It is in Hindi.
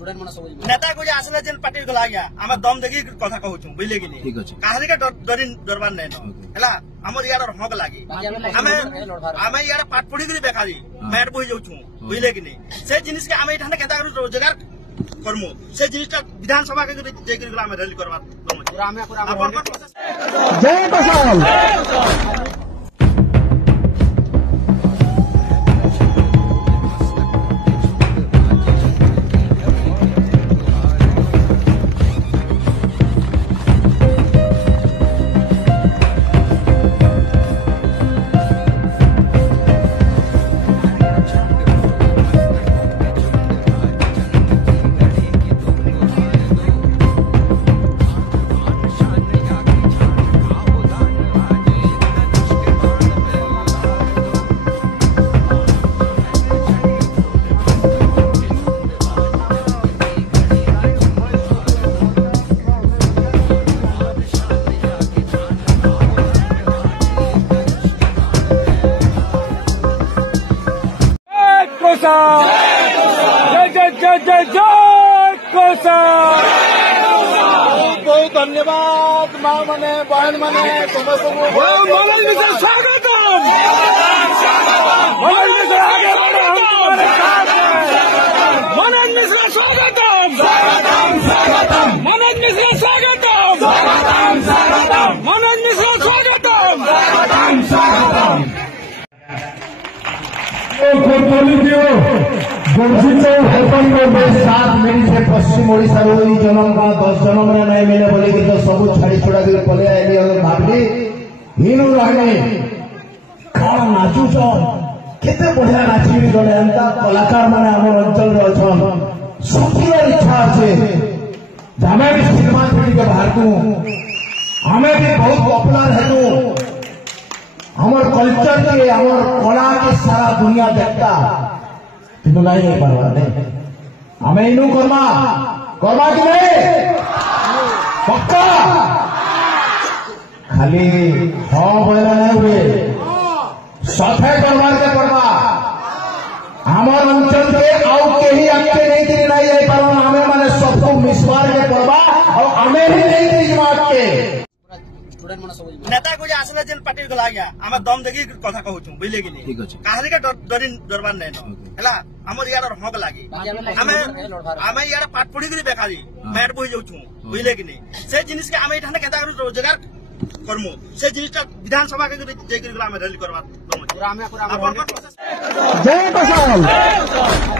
नेता को आसले जेन पार्टी गला गया आम दम देखी कथा कहूँ बुझले कि नहीं कहानी का डरबार नहीं है आम यार हक लगे आम यार पाठ पढ़ी बेकारी मैट बही जाऊँ बुझले कि नहीं से जिनिस के आम यहाँ केता रोजगार करमु से जिनिस विधानसभा के रैली करवा बहुत धन्यवाद माँ मने बहन मने तुम सब मनोज मिश्र स्वागत मनोज मिश्र स्वागत मनोज मिश्र स्वागत मनोज मिश्र स्वागत बंचित हेतन में 7 मिनट से पश्चिम ओडिशा जन्म का 10 जन्म में नहीं मिले बोले कि तो सब छाड़ी छुड़ा कर पले आईली अगर भाबली हिनु रहने कौन नाचुच केते बढ़िया नाची गले एंता कलाकार माने हमर अंचल रे अछन सबके इच्छा আছে हमें भी सिनेमा पीढ़ी के बाहर को हमें भी बहुत पॉपुलर है हमर कल्चर के हमर कला के सारा दुनिया देखता किंतु नहीं हो पारवा नहीं हमें इनू कर्मा कि नहीं पक्का खाली हाँ बोला नहीं हुए सफे करवा के पड़वा हमार अंचल के आउ कहीं आपके नहीं करी नहीं आई पारवा हमें माने सबको मिसवार के पड़वा और हमें भी नहीं करी जमात के नेता को आसले जेन पार्टी गला गया आम दम देखी कथा कहूँ बुझले कि नहीं कहानी का डरबार नहीं है आम यार हक लगे आम यार पाठ पढ़ी बेकारी मैट बही जाऊँ बुझले कि नहीं से जिनिस के आम यहाँ केता रोजगार करमु से जिनिस विधानसभा के रैली करवा जय प्रसाद।